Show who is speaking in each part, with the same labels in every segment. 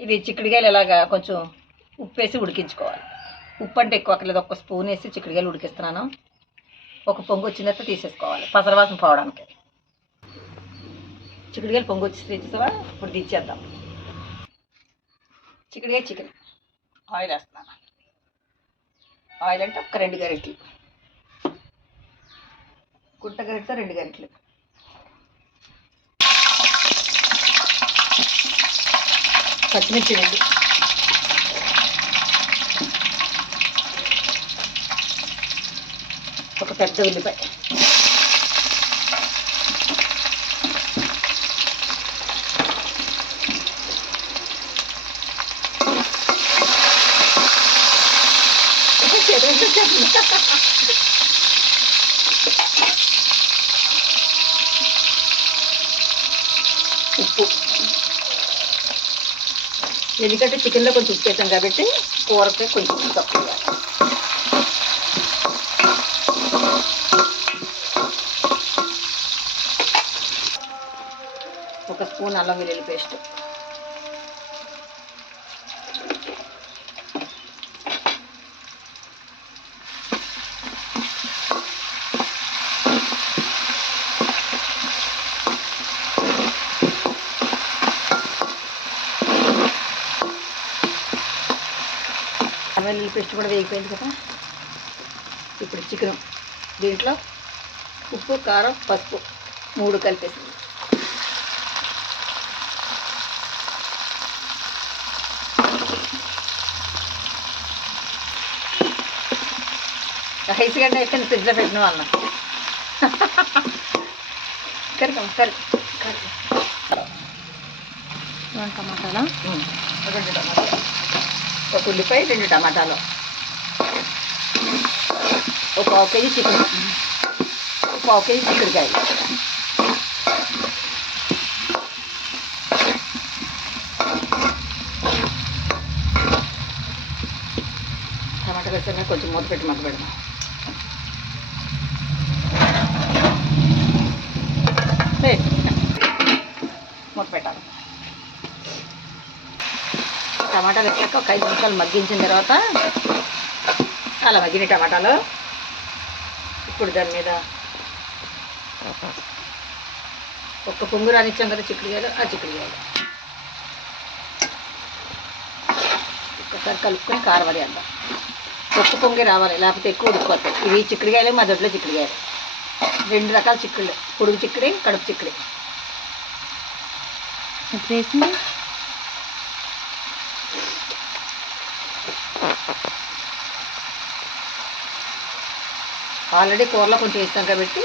Speaker 1: ఇది చిక్కుడుకాయలు ఇలాగా కొంచెం ఉప్పు వేసి ఉడికించుకోవాలి. ఉప్పు అంటే ఎక్కువ అక్కర్లేదు. ఒక స్పూన్ వేసి చిక్కుడుకాయలు ఉడికిస్తున్నాను. ఒక పొంగు వచ్చిన తర్వాత తీసేసుకోవాలి పసరవాసన పోవడానికి. చిక్కుడుకాయలు పొంగు వచ్చి తెచ్చేసావా ఇప్పుడు తీసేద్దాం చిక్కుడుగాయ చికెన్. ఆయిల్ వేస్తున్నాను. ఆయిల్ అంటే ఒక రెండు గరిటెలు. గుట్ట గరిటతో రెండు గరిటెలు. పచ్చిమిర్చి రెండు ఒక పెద్ద ఉల్లిపాయ చేతులతో చేతులు. ఉప్పు ఎందుకంటే చికెన్లో కొంచెం ఉప్పేసాం కాబట్టి కూరకి కొంచెం తక్కువ ఒక స్పూన్ అల్లం వెల్లుల్లి పేస్ట్. వెల్లుల్లి పేస్ట్ కూడా వేగిపోయింది కదా. ఇప్పుడు చికెన్. దీంట్లో ఉప్పు కారం పసుపు మూడు కలిపేసి. రైస్ గడ్డ అయితే ఫ్రిడ్జ్లో పెట్టిన వాళ్ళ. కరికమ్మ కరి
Speaker 2: టమాటాలా
Speaker 1: రెండు టమాటాలు. ఒక ఉల్లిపాయ రెండు టమాటాలు. ఒక పావు కేజీ చికెన్. ఒక పావు కేజీ చిక్కుడుకాయ టమాటా వేసాక కొంచెం మూత పెట్టి మగ్గ పెడదాం లేదు. మూత పెట్టాలి టమాటాలు వేసాక ఒక ఐదు నిమిషాలు మగ్గించిన తర్వాత అలా మగ్గిన టమాటాలు. ఇప్పుడు దాని మీద ఒక్క పొంగు రానిచ్చాం కదా చిక్కుడుకాయలు ఆ చిక్కుడుగాయలు ఒక్కసారి కలుపుకొని కారం వేద్దాం. ఒక్క పొంగి రావాలి లేకపోతే ఎక్కువ ఉడికిపోతాయి ఇవి చిక్కుడుకాయలు మా దొడ్లో చిక్కుడుకాయలు. రెండు రకాల చిక్కుళ్ళు పొడుగు చిక్కుడి కడుపు చిక్కుడి. ఆల్రెడీ కూరలో కొంచెం వేస్తాం కాబట్టి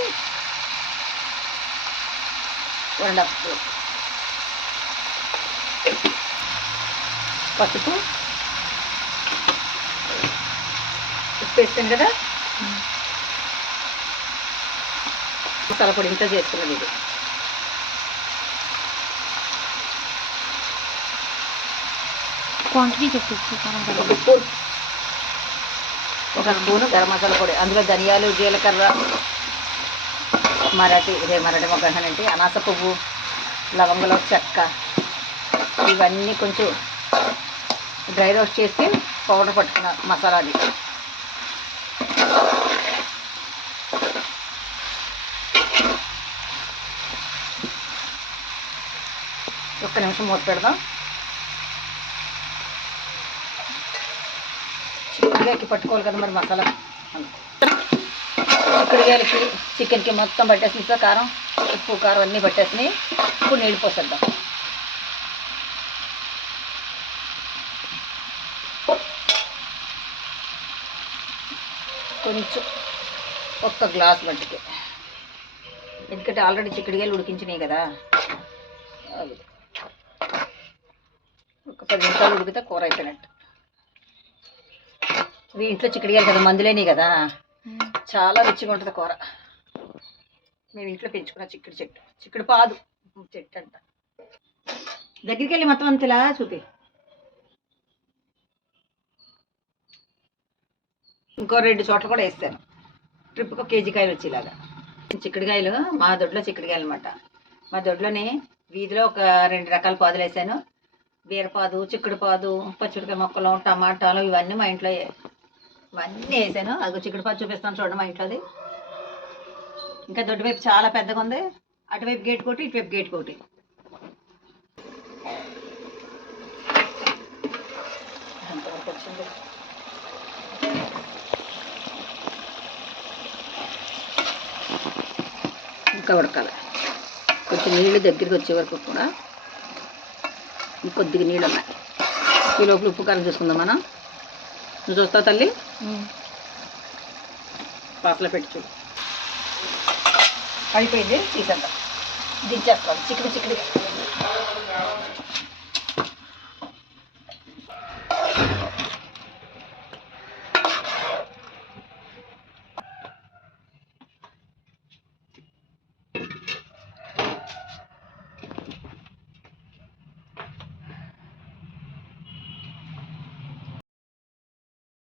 Speaker 1: వన్ పసుపు. ఉప్పు వేస్తాం కదా? మసాలా పొడి ఇంట్లో చేసుకున్నది ఇది.
Speaker 2: క్వాంటిటీ కారం
Speaker 1: ఒక స్పూన్. ఒక స్పూను గరం మసాలా పొడి. అందులో ధనియాలు జీలకర్ర మరాఠీ ఇదే మరాఠీ మొగ్గ అంటే అనాస పువ్వు లవంగలు చెక్క. ఇవన్నీ కొంచెం డ్రై రోస్ట్ చేసి పౌడర్ పట్టుకున్న మసాలా అది. ఒక్క నిమిషం మూత పెడదాం. చిక్కుడుగాయకి పట్టుకోవాలి కదా మరి మసాలా. చిక్కుడుగాయలకి చికెన్కి మొత్తం పట్టేసింది. సార్ కారం ఉప్పు కారం అన్నీ పట్టేసినాయి. ఇప్పుడు నీళ్ళు పోసేద్దాం. కొంచెం ఒక్క గ్లాస్ మట్టికి. ఎందుకంటే ఆల్రెడీ చిక్కుడుగాయలు ఉడికించినాయి కదా. అది ఒక పది నిమిషాలు ఉడికితే కూర అయిపోయినట్టు. ఇవి ఇంట్లో చిక్కుడుగాయలు కదా మందులేని కదా. చాలా రుచిగా ఉంటుంది కూర. మేము ఇంట్లో పెంచుకున్న చిక్కుడు చెట్టు. చిక్కుడు పాదు చెట్టు అంట. దగ్గరికి వెళ్ళి మొత్తం అంతలా చూపి. ఇంకో రెండు చోట్ల కూడా వేస్తాను. ట్రిప్కి ఒక కేజీ కాయలు వచ్చేలాగా. చిక్కుడుకాయలు మా దొడ్లో చిక్కుడుకాయలు అనమాట మా దొడ్లోని వీధిలో ఒక రెండు రకాల పాదులు వేసాను. బీరపాదు చిక్కుడు పాదు పచ్చిమిరకాయ మొక్కలు టమాటాలు ఇవన్నీ మా ఇంట్లో ఇవన్నీ వేసాను. అది చిక్కుడు పాదు చూపిస్తాను చూడండి మా ఇంట్లోది. ఇంకా దొడ్డు వైపు చాలా పెద్దగా ఉంది. అటువైపు గేట్ కొట్టి ఇటువైపు గేట్ కొట్టి. వచ్చింది? ఇంకా ఉడకాలి. కొంచెం నీళ్ళు దగ్గరికి వచ్చే వరకు కూడా. ఇంకొద్దిగా నీళ్ళు ఉన్నాయి ఈ లోపల ఉప్పు కారం చూసుకుందాం మనం. నువ్వు చూస్తావు తల్లి? పాకలో పెట్టు అయిపోయింది తీసేద్దాం. దించేస్తాం చిక్కుడు చిక్కుడు